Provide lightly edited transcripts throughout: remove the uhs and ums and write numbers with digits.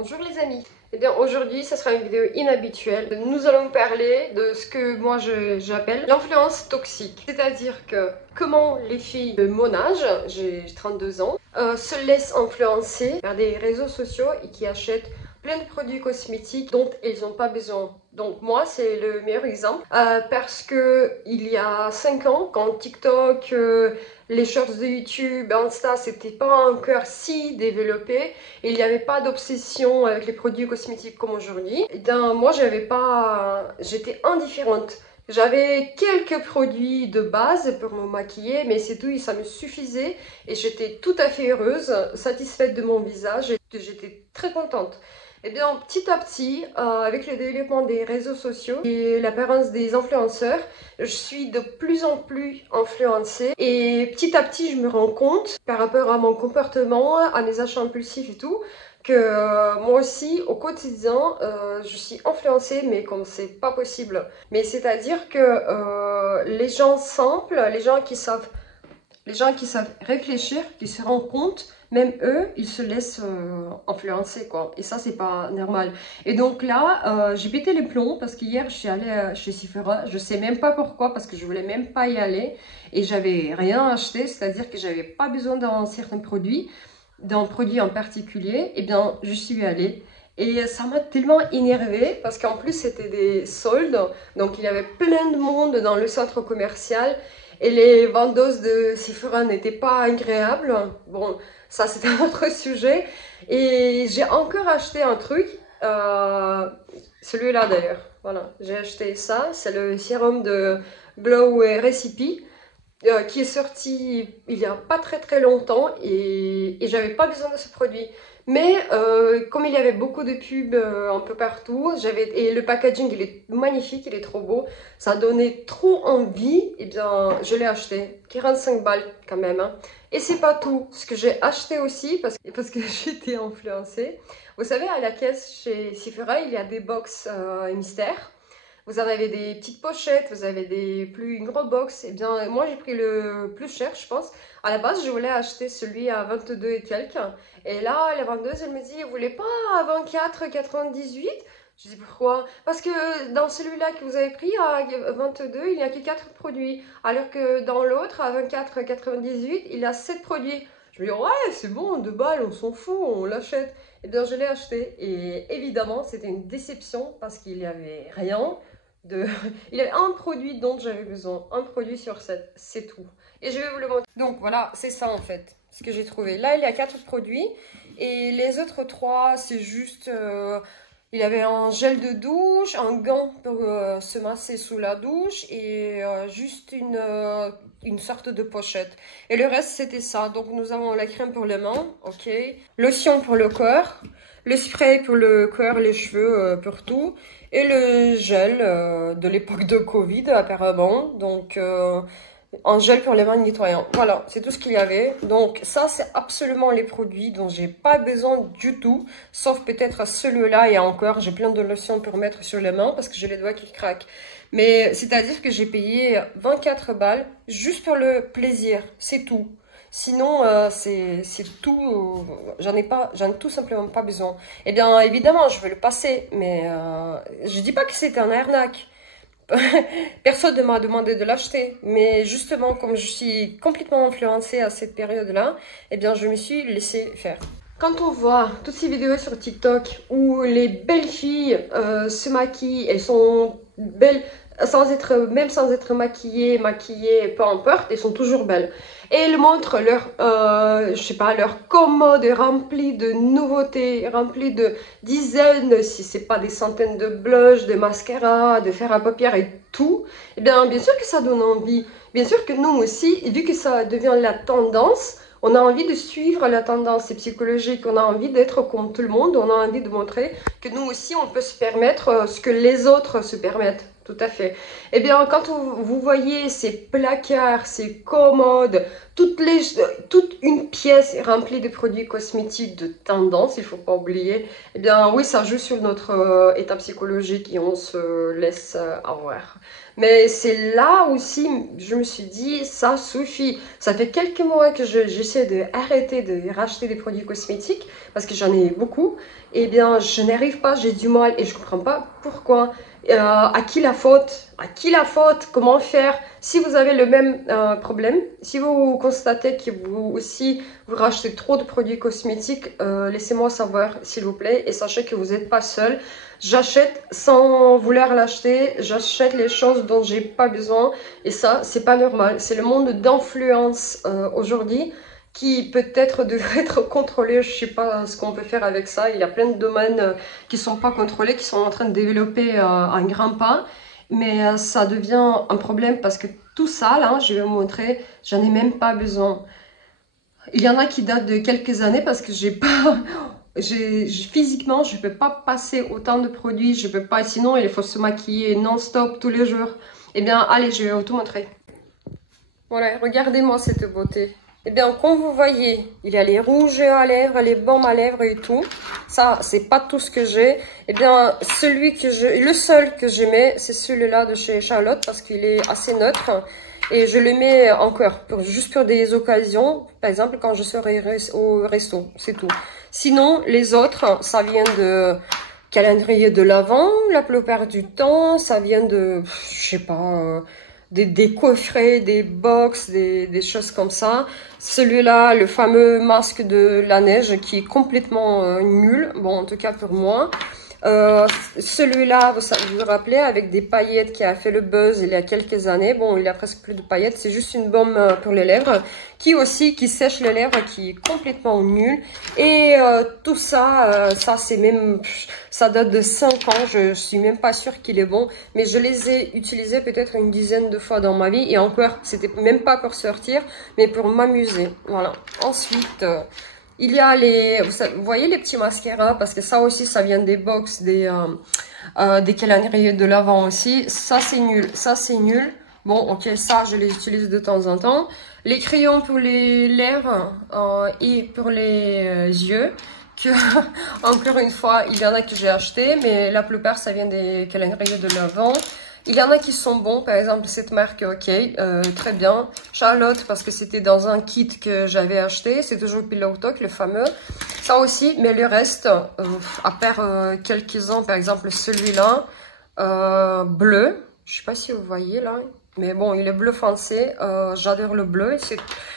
Bonjour les amis. Eh bien aujourd'hui ça sera une vidéo inhabituelle. Nous allons parler de ce que moi j'appelle l'influence toxique. C'est-à-dire que comment les filles de mon âge, j'ai 32 ans, se laissent influencer par des réseaux sociaux et qui achètent plein de produits cosmétiques dont ils n'ont pas besoin. Donc moi c'est le meilleur exemple parce que il y a 5 ans quand TikTok, les shorts de YouTube, Insta c'était pas encore si développé, il n'y avait pas d'obsession avec les produits cosmétiques comme aujourd'hui. Et bien moi j'étais indifférente. J'avais quelques produits de base pour me maquiller, mais c'est tout, ça me suffisait et j'étais tout à fait heureuse, satisfaite de mon visage et j'étais très contente. Et bien petit à petit, avec le développement des réseaux sociaux et l'apparence des influenceurs, je suis de plus en plus influencée et petit à petit je me rends compte par rapport à mon comportement, à mes achats impulsifs et tout, que moi aussi au quotidien je suis influencée mais comme c'est pas possible. Mais c'est-à-dire que les gens simples, les gens qui savent réfléchir, qui se rendent compte, même eux, ils se laissent influencer, quoi. Et ça, c'est pas normal. Et donc là, j'ai pété les plombs parce qu'hier, je suis allée chez Sephora. Je sais même pas pourquoi, parce que je voulais même pas y aller. Et j'avais rien acheté, c'est-à-dire que j'avais pas besoin d'un certain produit, d'un produit en particulier. Et bien, je suis allée. Et ça m'a tellement énervée parce qu'en plus, c'était des soldes. Donc, il y avait plein de monde dans le centre commercial. Et les vendeuses de Sephora n'étaient pas agréables. Bon, ça c'est un autre sujet. Et j'ai encore acheté un truc, celui-là d'ailleurs. Voilà, j'ai acheté ça. C'est le sérum de Glow Recipe qui est sorti il y a pas très longtemps et j'avais pas besoin de ce produit. Mais comme il y avait beaucoup de pubs un peu partout, et le packaging il est magnifique, il est trop beau, ça donnait trop envie, et bien je l'ai acheté, 45 balles quand même. Hein. Et c'est pas tout, ce que j'ai acheté aussi, parce que j'étais influencée. Vous savez, à la caisse chez Sephora, il y a des box mystères. Vous en avez des petites pochettes, vous avez une grosse box. Et bien, moi, j'ai pris le plus cher, je pense. À la base, je voulais acheter celui à 22 et quelques. Et là, la vendeuse, elle me dit, vous voulez pas à 24,98? Je dis, pourquoi? Parce que dans celui-là que vous avez pris à 22, il n'y a que 4 produits. Alors que dans l'autre, à 24,98, il y a 7 produits. Je me dis, ouais, c'est bon, 2 balles, on s'en fout, on l'achète. Et bien, je l'ai acheté. Et évidemment, c'était une déception parce qu'il n'y avait rien. Il y avait un produit dont j'avais besoin, un produit sur 7, c'est tout. Et je vais vous le montrer. Donc voilà, c'est ça en fait, ce que j'ai trouvé. Là, il y a 4 produits et les autres 3, c'est juste... il y avait un gel de douche, un gant pour se masser sous la douche et juste une sorte de pochette. Et le reste, c'était ça. Donc nous avons la crème pour les mains, ok. Lotion pour le corps. Le spray pour le corps, les cheveux, pour tout. Et le gel de l'époque de Covid, apparemment. Donc, un gel pour les mains nettoyants. Voilà, c'est tout ce qu'il y avait. Donc, ça, c'est absolument les produits dont j'ai pas besoin du tout. Sauf peut-être celui-là. Et encore, j'ai plein de lotions pour mettre sur les mains parce que j'ai les doigts qui craquent. Mais c'est-à-dire que j'ai payé 24 balles juste pour le plaisir. C'est tout. Sinon, c'est tout, j'en ai tout simplement pas besoin. Eh bien, évidemment, je vais le passer, mais je dis pas que c'était un arnaque. Personne ne m'a demandé de l'acheter, mais justement, comme je suis complètement influencée à cette période-là, eh bien, je me suis laissée faire. Quand on voit toutes ces vidéos sur TikTok où les belles filles se maquillent, elles sont belles même sans être maquillées, peu importe, elles sont toujours belles. Et elles montrent je sais pas, leur commode remplie de nouveautés, remplie de dizaines, si c'est pas des centaines de blushs, de mascara, de fard à paupières et tout. Eh bien sûr que ça donne envie. Bien sûr que nous aussi, vu que ça devient la tendance, on a envie de suivre la tendance, c'est psychologique, on a envie d'être comme tout le monde, on a envie de montrer que nous aussi on peut se permettre ce que les autres se permettent, tout à fait. Eh bien quand vous voyez ces placards, ces commodes, toute une pièce remplie de produits cosmétiques de tendance, il ne faut pas oublier, eh bien oui ça joue sur notre état psychologique et on se laisse avoir. Mais c'est là aussi, je me suis dit, ça suffit. Ça fait quelques mois que j'essaie d'arrêter de racheter des produits cosmétiques parce que j'en ai beaucoup. Eh bien, je n'arrive pas, j'ai du mal et je comprends pas pourquoi. À qui la faute? À qui la faute? Comment faire? Si vous avez le même problème, si vous constatez que vous aussi vous rachetez trop de produits cosmétiques, laissez-moi savoir s'il vous plaît et sachez que vous n'êtes pas seul. J'achète sans vouloir l'acheter, j'achète les choses dont j'ai pas besoin et ça c'est pas normal. C'est le monde d'influence aujourd'hui qui peut-être devrait être contrôlé. Je sais pas ce qu'on peut faire avec ça. Il y a plein de domaines qui sont pas contrôlés, qui sont en train de développer un grand pas. Mais ça devient un problème parce que tout ça, là, je vais vous montrer, j'en ai même pas besoin. Il y en a qui datent de quelques années parce que j'ai pas... physiquement, je peux pas passer autant de produits, je peux pas, sinon il faut se maquiller non-stop tous les jours. Eh bien, allez, je vais vous tout montrer. Voilà, regardez-moi cette beauté. Eh bien, comme vous voyez, il y a les rouges à lèvres, les baumes à lèvres et tout. Ça, c'est pas tout ce que j'ai. Eh bien, le seul que je mets, c'est celui-là de chez Charlotte parce qu'il est assez neutre. Et je le mets encore, juste pour des occasions. Par exemple, quand je serai au resto, c'est tout. Sinon, les autres, ça vient de calendrier de l'Avent, la plupart du temps. Ça vient de, je sais pas... des coffrets, des box, des choses comme ça. Celui-là, le fameux masque de la neige qui est complètement nul, bon en tout cas pour moi. Celui-là, vous vous rappelez, avec des paillettes qui a fait le buzz il y a quelques années. Bon, il y a presque plus de paillettes, c'est juste une baume pour les lèvres, qui sèche les lèvres, qui est complètement nul. Et tout ça, ça date de 5 ans, je suis même pas sûre qu'il est bon, mais je les ai utilisés peut-être une dizaine de fois dans ma vie, et encore, c'était même pas pour sortir, mais pour m'amuser, voilà. Ensuite... il y a vous voyez les petits mascaras, parce que ça aussi, ça vient des box, des calendriers de l'Avent aussi. Ça, c'est nul. Ça, c'est nul. Bon, ok, ça, je les utilise de temps en temps. Les crayons pour les lèvres et pour les yeux. Que, encore une fois, il y en a que j'ai acheté, mais la plupart, ça vient des calendriers de l'Avent. Il y en a qui sont bons, par exemple cette marque, ok, très bien. Charlotte, parce que c'était dans un kit que j'avais acheté, c'est toujours Pillow Talk, le fameux. Ça aussi, mais le reste, à part quelques-uns, par exemple celui-là, bleu, je sais pas si vous voyez là, mais bon, il est bleu foncé, j'adore le bleu,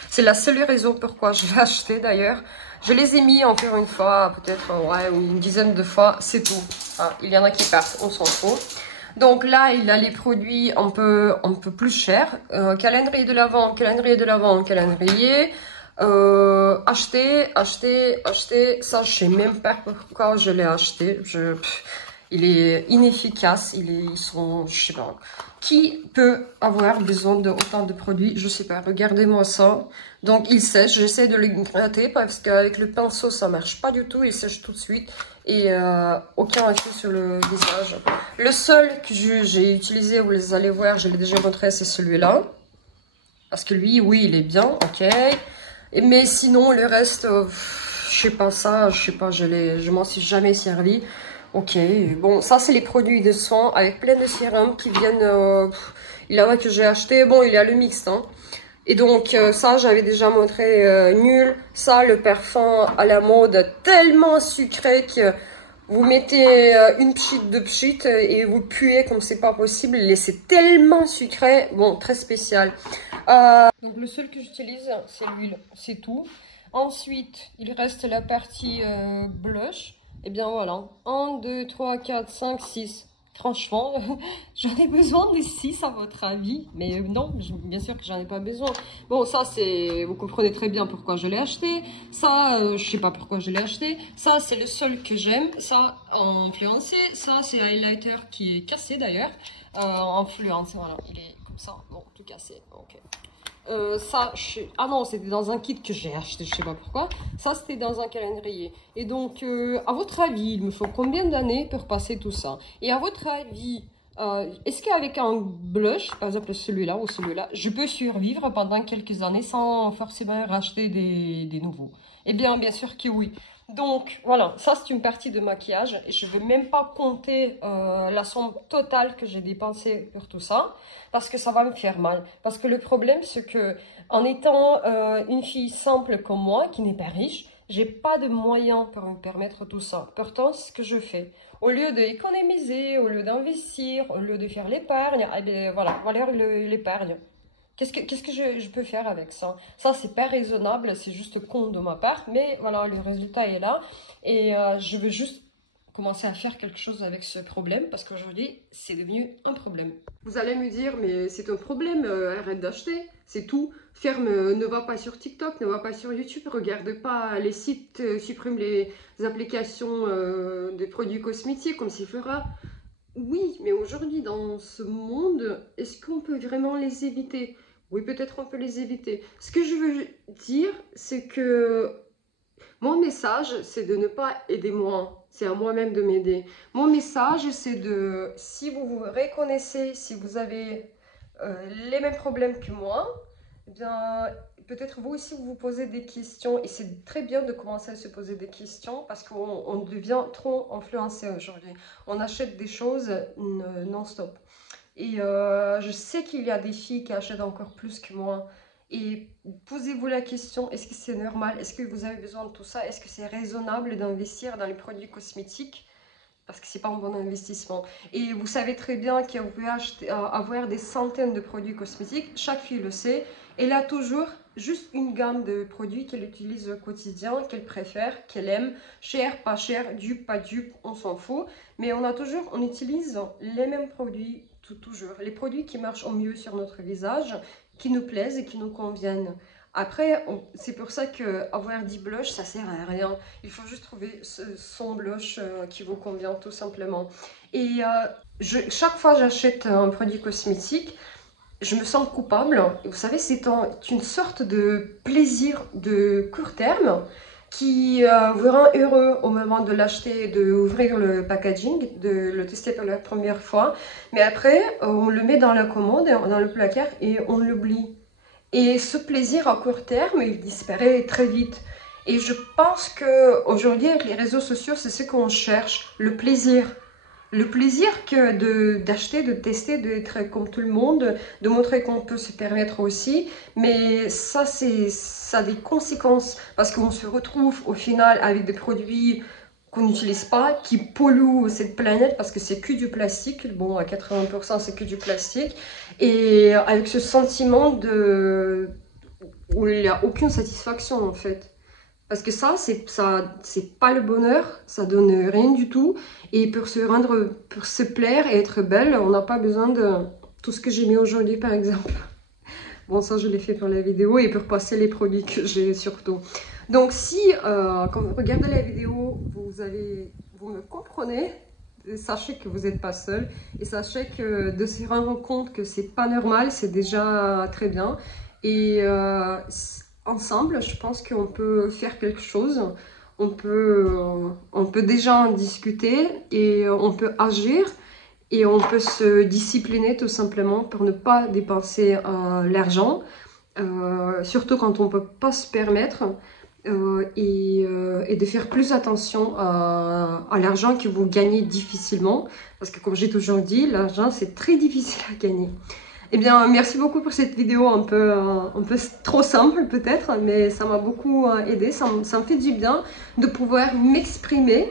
c'est la seule raison pourquoi je l'ai acheté d'ailleurs. Je les ai mis encore une fois, peut-être ouais, une dizaine de fois, c'est tout. Ah, il y en a qui partent, on s'en fout. Donc là, il a les produits un peu plus chers. Calendrier de l'Avent, calendrier de l'Avent, calendrier. Acheter. Ça, je sais même pas pourquoi je l'ai acheté. Il est inefficace. Ils sont, je sais pas. Qui peut avoir besoin de autant de produits? Je sais pas. Regardez-moi ça. Donc, il sèche. J'essaie de le gratter parce qu'avec le pinceau, ça marche pas du tout. Il sèche tout de suite. Et aucun effet sur le visage. Le seul que j'ai utilisé, vous les allez voir, je l'ai déjà montré, c'est celui-là. Parce que lui, oui, il est bien, ok. Mais sinon, le reste, je sais pas ça, je sais pas, je m'en suis jamais servi. Ok, bon, ça c'est les produits de soins avec plein de sérums qui viennent... il y en a que j'ai acheté, bon, il y a le mixte, hein. Et donc ça j'avais déjà montré nul. Ça, le parfum à la mode tellement sucré que vous mettez une pchite, deux pchites et vous puez comme c'est pas possible. C'est tellement sucré, bon, très spécial. Donc le seul que j'utilise c'est l'huile, c'est tout. Ensuite il reste la partie blush. Et bien voilà, 1, 2, 3, 4, 5, 6. Franchement, j'en ai besoin de 6 à votre avis. Mais non, bien sûr que j'en ai pas besoin. Bon, ça c'est... Vous comprenez très bien pourquoi je l'ai acheté. Ça, je sais pas pourquoi je l'ai acheté. Ça, c'est le seul que j'aime. Ça, influencé. Ça, c'est highlighter qui est cassé d'ailleurs. Influencé, voilà. Il est comme ça. Bon, tout cassé. Ok. Ça, ah non, c'était dans un kit que j'ai acheté, je sais pas pourquoi. Ça, c'était dans un calendrier. Et donc, à votre avis, il me faut combien d'années pour passer tout ça? Et à votre avis, est-ce qu'avec un blush, par exemple celui-là ou celui-là, je peux survivre pendant quelques années sans forcément racheter des nouveaux? Eh bien sûr que oui. Donc voilà, ça c'est une partie de maquillage et je ne veux même pas compter la somme totale que j'ai dépensée pour tout ça parce que ça va me faire mal. Parce que le problème c'est que en étant une fille simple comme moi qui n'est pas riche, j'ai pas de moyens pour me permettre tout ça. Pourtant, c'est ce que je fais. Au lieu d'économiser, au lieu d'investir, au lieu de faire l'épargne, eh bien voilà l'épargne. Qu'est-ce que je peux faire avec ça? Ça, c'est pas raisonnable, c'est juste con de ma part, mais voilà, le résultat est là. Et je veux juste commencer à faire quelque chose avec ce problème, parce qu'aujourd'hui, c'est devenu un problème. Vous allez me dire, mais c'est un problème, arrête d'acheter, c'est tout. Ferme, ne va pas sur TikTok, ne va pas sur YouTube, regarde pas les sites, supprime les applications des produits cosmétiques comme Sephora. Oui, mais aujourd'hui, dans ce monde, est-ce qu'on peut vraiment les éviter? Oui, peut-être on peut les éviter. Ce que je veux dire, c'est que mon message, c'est de ne pas aider moi. C'est à moi-même de m'aider. Mon message, c'est de, si vous vous reconnaissez, si vous avez les mêmes problèmes que moi, eh bien, peut-être vous aussi vous vous posez des questions. Et c'est très bien de commencer à se poser des questions parce qu'on devient trop influencé aujourd'hui. On achète des choses non-stop. Et je sais qu'il y a des filles qui achètent encore plus que moi. Et posez-vous la question, est-ce que c'est normal? Est-ce que vous avez besoin de tout ça? Est-ce que c'est raisonnable d'investir dans les produits cosmétiques? Parce que c'est pas un bon investissement. Et vous savez très bien qu'on peut avoir des centaines de produits cosmétiques. Chaque fille le sait. Elle a toujours juste une gamme de produits qu'elle utilise au quotidien, qu'elle préfère, qu'elle aime. Cher, pas cher, dupe, pas dupe, on s'en fout. Mais on utilise les mêmes produits toujours. Les produits qui marchent au mieux sur notre visage, qui nous plaisent et qui nous conviennent. Après, c'est pour ça qu'avoir 10 blushs, ça sert à rien. Il faut juste trouver son blush qui vous convient tout simplement. Et chaque fois que j'achète un produit cosmétique, je me sens coupable. Et vous savez, c'est une sorte de plaisir de court terme qui vous rend heureux au moment de l'acheter, d'ouvrir le packaging, de le tester pour la première fois. Mais après, on le met dans la commode, dans le placard et on l'oublie. Et ce plaisir à court terme, il disparaît très vite. Et je pense qu'aujourd'hui, avec les réseaux sociaux, c'est ce qu'on cherche, le plaisir. Le plaisir d'acheter, de tester, d'être comme tout le monde, de montrer qu'on peut se permettre aussi. Mais ça a des conséquences parce qu'on se retrouve au final avec des produits qu'on n'utilise pas, qui polluent cette planète parce que c'est que du plastique. Bon, à 80% c'est que du plastique. Et avec ce sentiment où il n'y a aucune satisfaction en fait. Parce que ça, c'est pas le bonheur, ça donne rien du tout. Et pour se plaire et être belle, on n'a pas besoin de tout ce que j'ai mis aujourd'hui par exemple. Bon, ça je l'ai fait pour la vidéo et pour passer les produits que j'ai surtout. Donc si, quand vous regardez la vidéo, vous me comprenez, sachez que vous n'êtes pas seul. Et sachez que de se rendre compte que c'est pas normal, c'est déjà très bien. Et ensemble, je pense qu'on peut faire quelque chose. On peut déjà en discuter et on peut agir. Et on peut se discipliner tout simplement pour ne pas dépenser l'argent, surtout quand on ne peut pas se permettre, et de faire plus attention à l'argent que vous gagnez difficilement. Parce que comme j'ai toujours dit, l'argent c'est très difficile à gagner. Eh bien, merci beaucoup pour cette vidéo un peu trop simple peut-être, mais ça m'a beaucoup aidé, ça me fait du bien de pouvoir m'exprimer,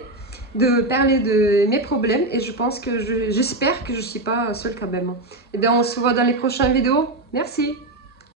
de parler de mes problèmes et je pense que j'espère que je ne suis pas seule quand même. Eh bien, on se voit dans les prochaines vidéos. Merci!